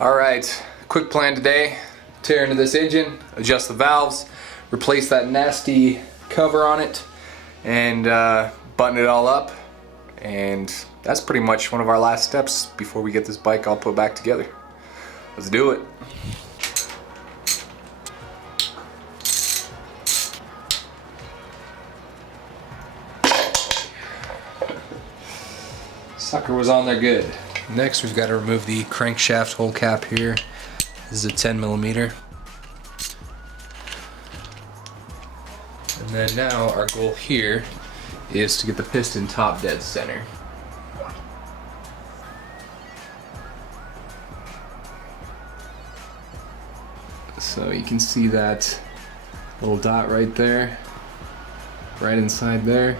Alright, quick plan today. Tear into this engine, adjust the valves, replace that nasty cover on it, and button it all up. And that's pretty much one of our last steps before we get this bike all put back together. Let's do it. Sucker was on there good. Next, we've got to remove the crankshaft hole cap here. This is a 10mm. And then now our goal here is to get the piston top dead center. So you can see that little dot right there, right inside there.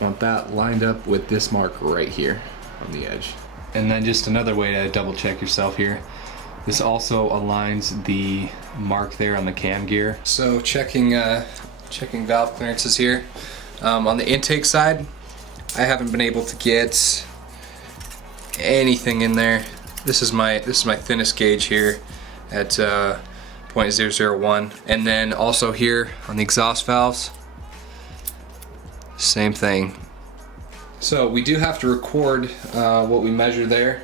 Want that lined up with this mark right here on the edge. And then just another way to double check yourself here, this also aligns the mark there on the cam gear. So checking valve clearances here. On the intake side, I haven't been able to get anything in there. This is my thinnest gauge here at 0.001. And then also here on the exhaust valves, same thing. So we do have to record what we measure there.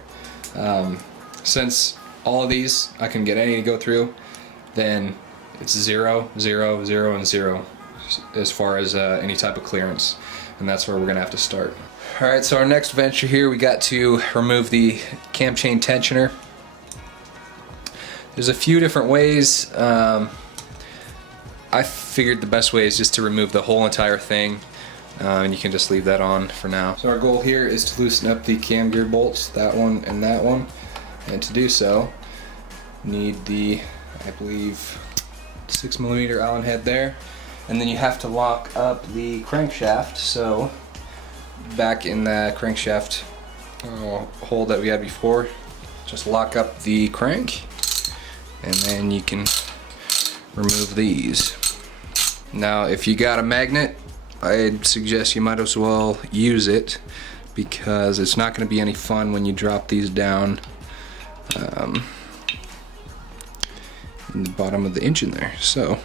Since all of these I can get any to go through, then it's 0, 0, 0, and 0 as far as any type of clearance, and that's where we're gonna have to start. Alright, so our next venture here, we got to remove the cam chain tensioner. There's a few different ways. I figured the best way is just to remove the whole entire thing. And you can just leave that on for now. So our goal here is to loosen up the cam gear bolts, that one and that one. And to do so, need the, I believe, 6mm Allen head there. And then you have to lock up the crankshaft. So back in the crankshaft hole that we had before, just lock up the crank, and then you can remove these. Now, if you got a magnet, I'd suggest you might as well use it, because it's not going to be any fun when you drop these down in the bottom of the engine there. So,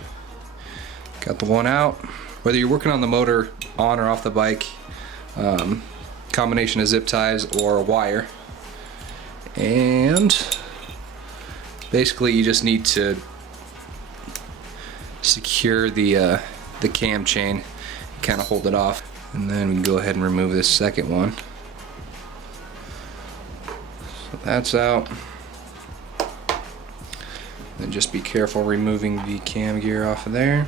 got the one out. Whether you're working on the motor on or off the bike, combination of zip ties or a wire, and basically you just need to secure the cam chain, kind of hold it off, and then we can go ahead and remove this second one. So that's out. Then just be careful removing the cam gear off of there.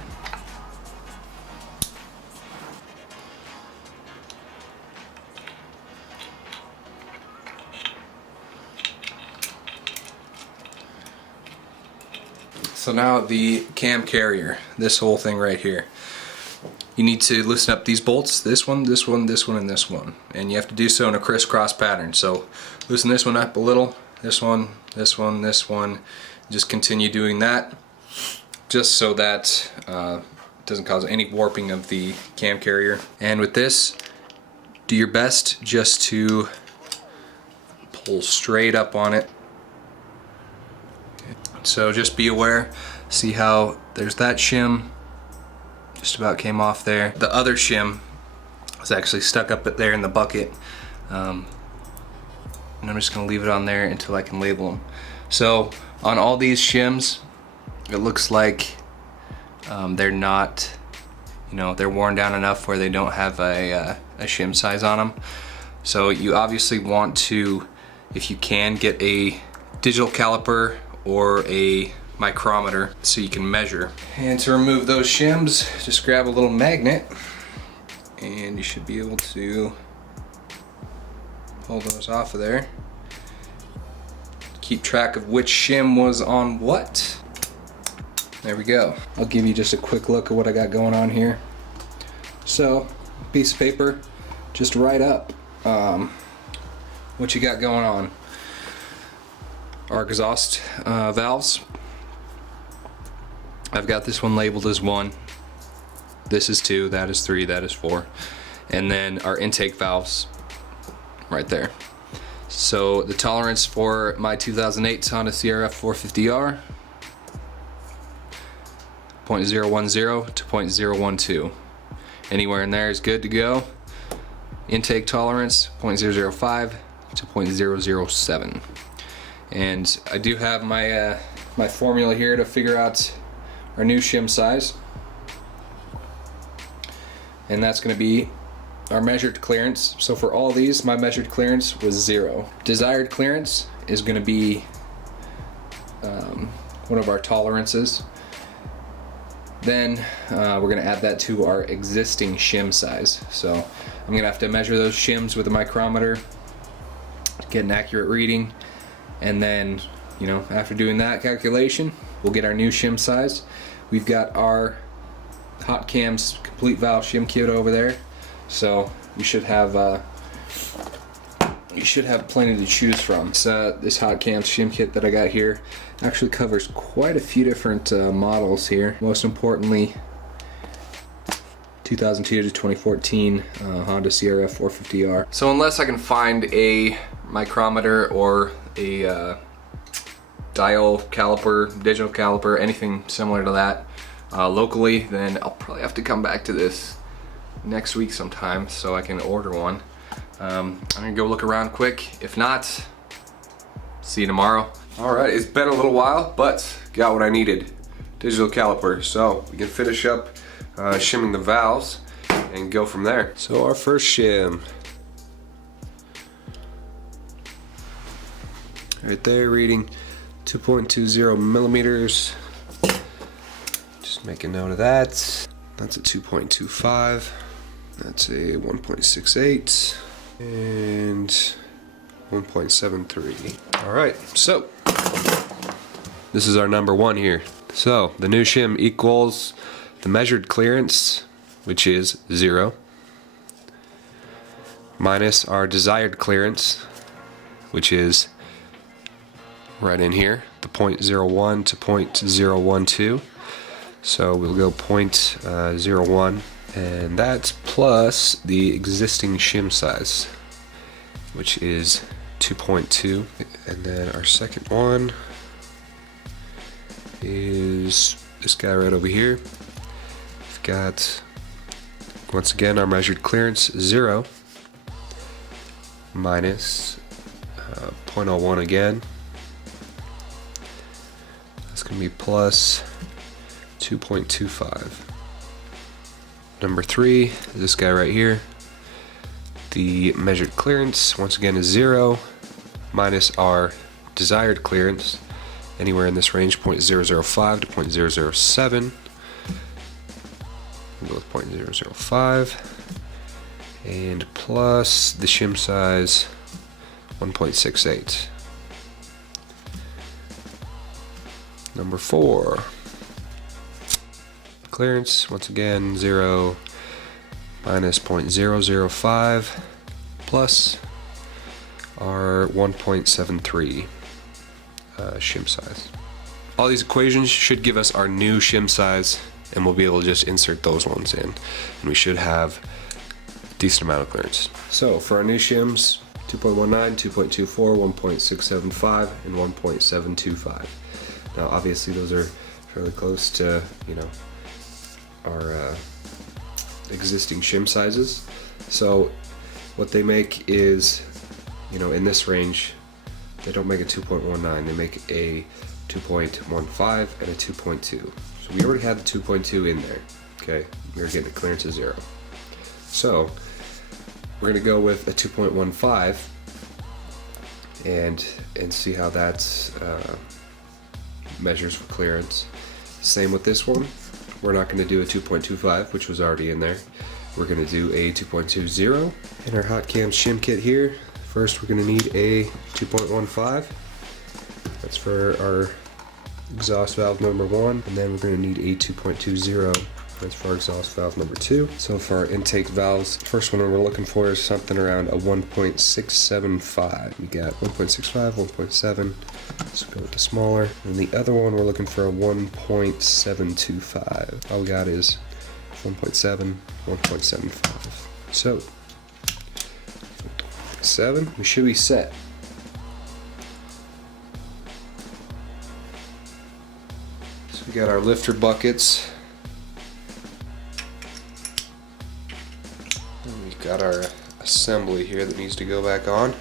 So now the cam carrier, this whole thing right here. You need to loosen up these bolts, this one, this one, this one, and this one. And you have to do so in a crisscross pattern. So loosen this one up a little, this one, this one, this one. Just continue doing that, just so that it doesn't cause any warping of the cam carrier. And with this, do your best just to pull straight up on it. So just be aware, see how there's that shim. Just about came off there. The other shim was actually stuck up there in the bucket. And I'm just gonna leave it on there until I can label them. So on all these shims, it looks like they're not, they're worn down enough where they don't have a shim size on them. So you obviously want to, if you can, get a digital caliper or a micrometer so you can measure. And to remove those shims, just grab a little magnet and you should be able to pull those off of there. Keep track of which shim was on what. There we go. I'll give you just a quick look at what I got going on here. So, piece of paper, just write up what you got going on. Our exhaust valves. I've got this one labeled as 1, this is 2, that is 3, that is 4, and then our intake valves right there. So the tolerance for my 2008 Honda Crf450r, 0.010 to 0.012. Anywhere in there is good to go. Intake tolerance, 0.005 to 0.007. And I do have my my formula here to figure out our new shim size. And that's going to be our measured clearance. So for all these, my measured clearance was 0. Desired clearance is going to be one of our tolerances. Then we're going to add that to our existing shim size. So I'm going to have to measure those shims with a micrometer, get an accurate reading, and then, you know, after doing that calculation, we'll get our new shim size. We've got our hot cams complete valve shim kit over there, so we should have plenty to choose from. So this hot cams shim kit that I got here actually covers quite a few different models here. Most importantly, 2002 to 2014 Honda Crf450r. So unless I can find a micrometer or a dial caliper, digital caliper, anything similar to that locally, then I'll probably have to come back to this next week sometime so I can order one. I'm gonna go look around quick. If not, see you tomorrow. All right, it's been a little while, but got what I needed. Digital caliper, so we can finish up shimming the valves and go from there. So our first shim. Right there, reading 2.20 millimeters. Just make a note of that. That's a 2.25. That's a 1.68 and 1.73. All right, so this is our number one here. So the new shim equals the measured clearance, which is 0, minus our desired clearance, which is right in here, the 0.01 to 0.012. So we'll go 0.01, and that's plus the existing shim size, which is 2.2. And then our second one is this guy right over here. We've got, once again, our measured clearance 0, minus 0.01 again. That's going to be plus 2.25. Number 3 is this guy right here. The measured clearance, once again, is 0, minus our desired clearance, anywhere in this range, 0.005 to 0.007. We'll go with 0.005. And plus the shim size, 1.68. Number 4. Clearance, once again, 0 minus 0.005 plus our 1.73 shim size. All these equations should give us our new shim size, and we'll be able to just insert those ones in, and we should have a decent amount of clearance. So for our new shims, 2.19, 2.24, 1.675, and 1.725. Now obviously those are fairly close to, you know, our existing shim sizes. So what they make is, you know, in this range, they don't make a 2.19, they make a 2.15 and a 2.2. So we already had the 2.2 in there, okay? We were getting a clearance of 0. So we're gonna go with a 2.15 and see how that measures for clearance. Same with this one. We're not going to do a 2.25, which was already in there. We're going to do a 2.20. In our hot cam shim kit here, first we're going to need a 2.15. That's for our exhaust valve number 1, and then we're going to need a 2.20. That's for our exhaust valve number 2. So for our intake valves, first one we're looking for is something around a 1.675. We got 1.65, 1.7. Let's go with the smaller. And the other one we're looking for a 1.725. All we got is 1.7, 1.75. So 7, we should be set. We got our lifter buckets. And we've got our assembly here that needs to go back on.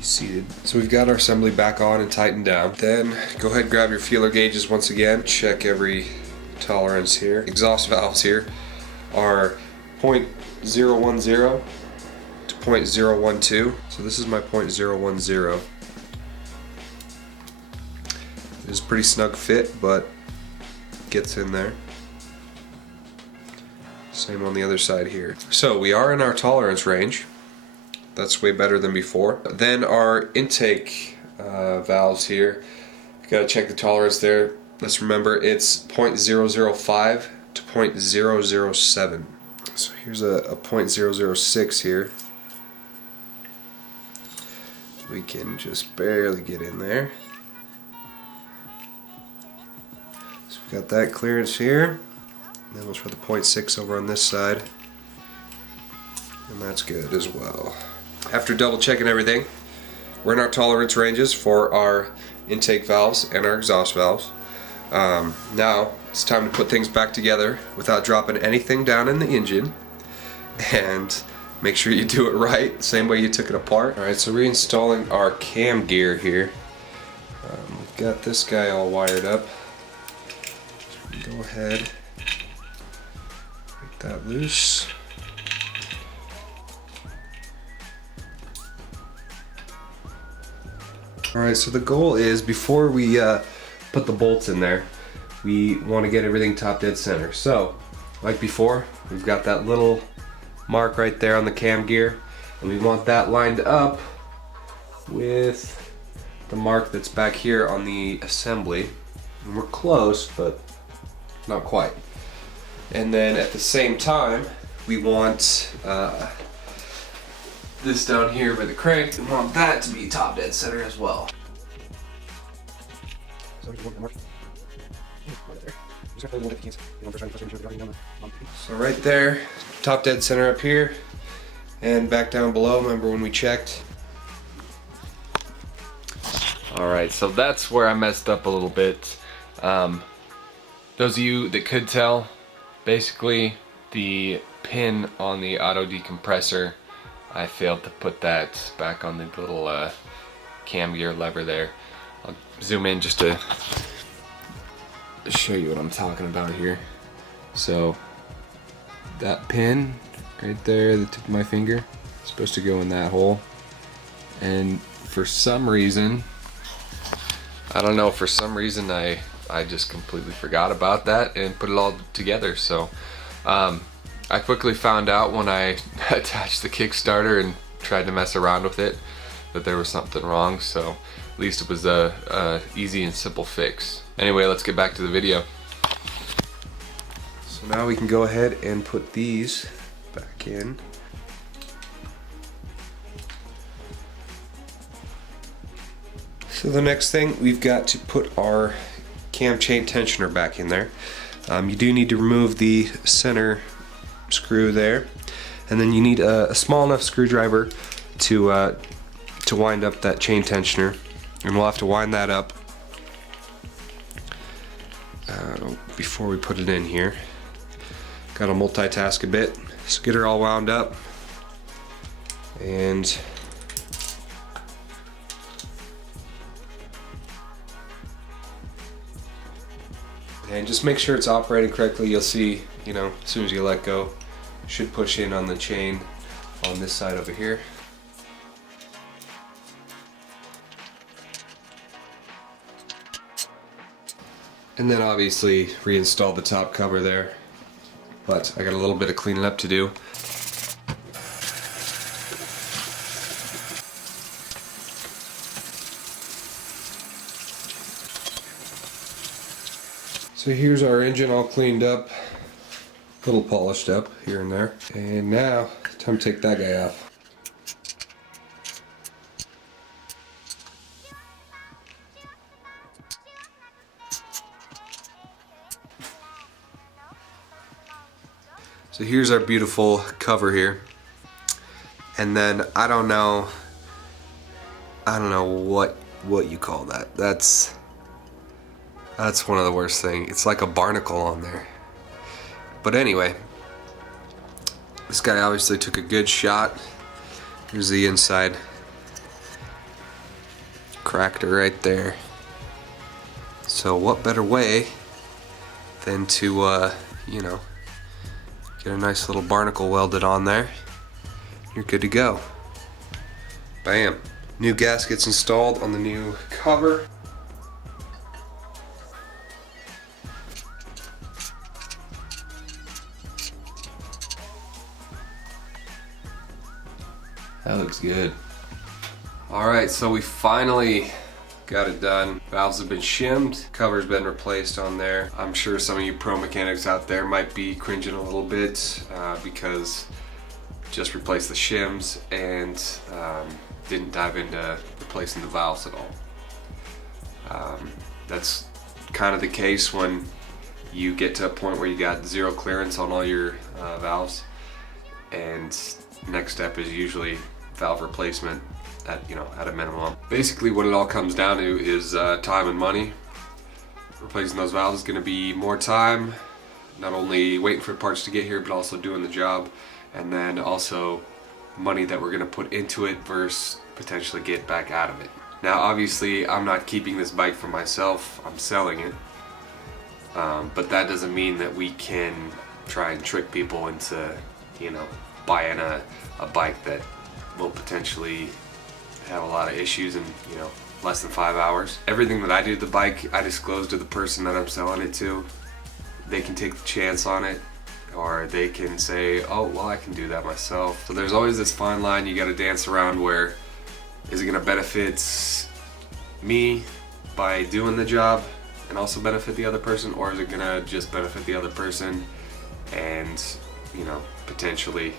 Seated. So we've got our assembly back on and tightened down. Then go ahead and grab your feeler gauges once again. Check every tolerance here. Exhaust valves here are 0.010 to 0.012. So this is my 0.010. It is a pretty snug fit, but gets in there. Same on the other side here. So we are in our tolerance range. That's way better than before. Then our intake valves here, you gotta check the tolerance there. Let's remember it's 0.005 to 0.007. So here's a 0.006 here. We can just barely get in there. So we've got that clearance here. And then we'll try the 0.6 over on this side. And that's good as well. After double checking everything, we're in our tolerance ranges for our intake valves and our exhaust valves. Now it's time to put things back together without dropping anything down in the engine, and make sure you do it right, same way you took it apart. Alright, so reinstalling our cam gear here. We've got this guy all wired up. Go ahead, break that loose. Alright, so the goal is, before we put the bolts in there, we want to get everything top dead center. So, like before, we've got that little mark right there on the cam gear, and we want that lined up with the mark that's back here on the assembly. And we're close, but not quite. And then at the same time, we want this down here by the crank, we want that to be top dead center as well. So right there, top dead center up here, and back down below, remember when we checked. Alright, so that's where I messed up a little bit. Those of you that could tell, basically the pin on the auto decompressor, I failed to put that back on the little cam gear lever there. I'll zoom in just to show you what I'm talking about here. So that pin right there, the tip of my finger, is supposed to go in that hole. And for some reason, I don't know, for some reason I just completely forgot about that and put it all together. So I quickly found out when I attached the Kickstarter and tried to mess around with it that there was something wrong, so at least it was a easy and simple fix. Anyway, let's get back to the video. So now we can go ahead and put these back in. So the next thing, we've got to put our cam chain tensioner back in there. You do need to remove the center screw there, and then you need a small enough screwdriver to wind up that chain tensioner, and we'll have to wind that up before we put it in here. Gotta multitask a bit, so get her all wound up, and just make sure it's operating correctly. You'll see, you know, as soon as you let go, should push in on the chain on this side over here. And then obviously reinstall the top cover there, but I got a little bit of cleaning up to do. So here's our engine all cleaned up, a little polished up here and there. And now, time to take that guy off. So here's our beautiful cover here. And then I don't know what you call that. That's one of the worst things. It's like a barnacle on there. But anyway, this guy obviously took a good shot. Here's the inside. Cracked it right there. So what better way than to, you know, get a nice little barnacle welded on there. You're good to go. Bam. New gaskets installed on the new cover. That looks good. Alright, so we finally got it done. Valves have been shimmed, cover's been replaced on there. I'm sure some of you pro mechanics out there might be cringing a little bit because just replaced the shims and didn't dive into replacing the valves at all. That's kind of the case when you get to a point where you got zero clearance on all your valves, and next step is usually valve replacement at a minimum. Basically what it all comes down to is time and money. Replacing those valves is going to be more time, not only waiting for parts to get here but also doing the job, and then also money that we're going to put into it versus potentially get back out of it. Now obviously I'm not keeping this bike for myself, I'm selling it, but that doesn't mean that we can try and trick people into, you know, buying a bike that will potentially have a lot of issues in, you know, less than 5 hours. Everything that I do to the bike, I disclose to the person that I'm selling it to. They can take the chance on it, or they can say, oh, well, I can do that myself. So there's always this fine line you gotta dance around where, is it gonna benefit me by doing the job and also benefit the other person, or is it gonna just benefit the other person and, you know, potentially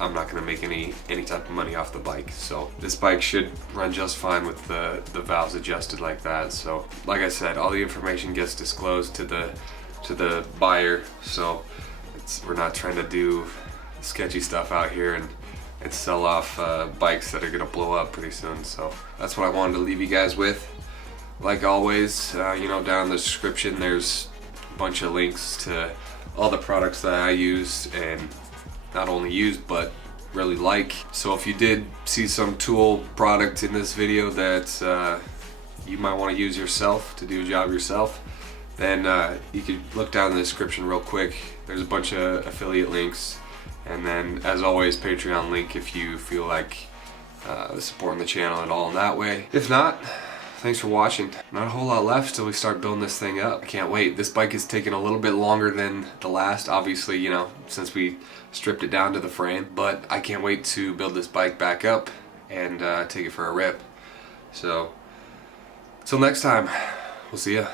I'm not going to make any type of money off the bike. So this bike should run just fine with the valves adjusted like that. So like I said, all the information gets disclosed to the buyer, so we're not trying to do sketchy stuff out here and sell off bikes that are going to blow up pretty soon. So that's what I wanted to leave you guys with. Like always, you know, down in the description there's a bunch of links to all the products that I use, and not only used but really like. So if you did see some tool product in this video that you might want to use yourself to do a job yourself, then you could look down in the description real quick. There's a bunch of affiliate links, and then as always Patreon link if you feel like supporting the channel at all in that way. If not, thanks for watching. Not a whole lot left till we start building this thing up. I can't wait. This bike is taking a little bit longer than the last, obviously, you know, since we stripped it down to the frame, but I can't wait to build this bike back up and take it for a rip. So, till next time, we'll see ya.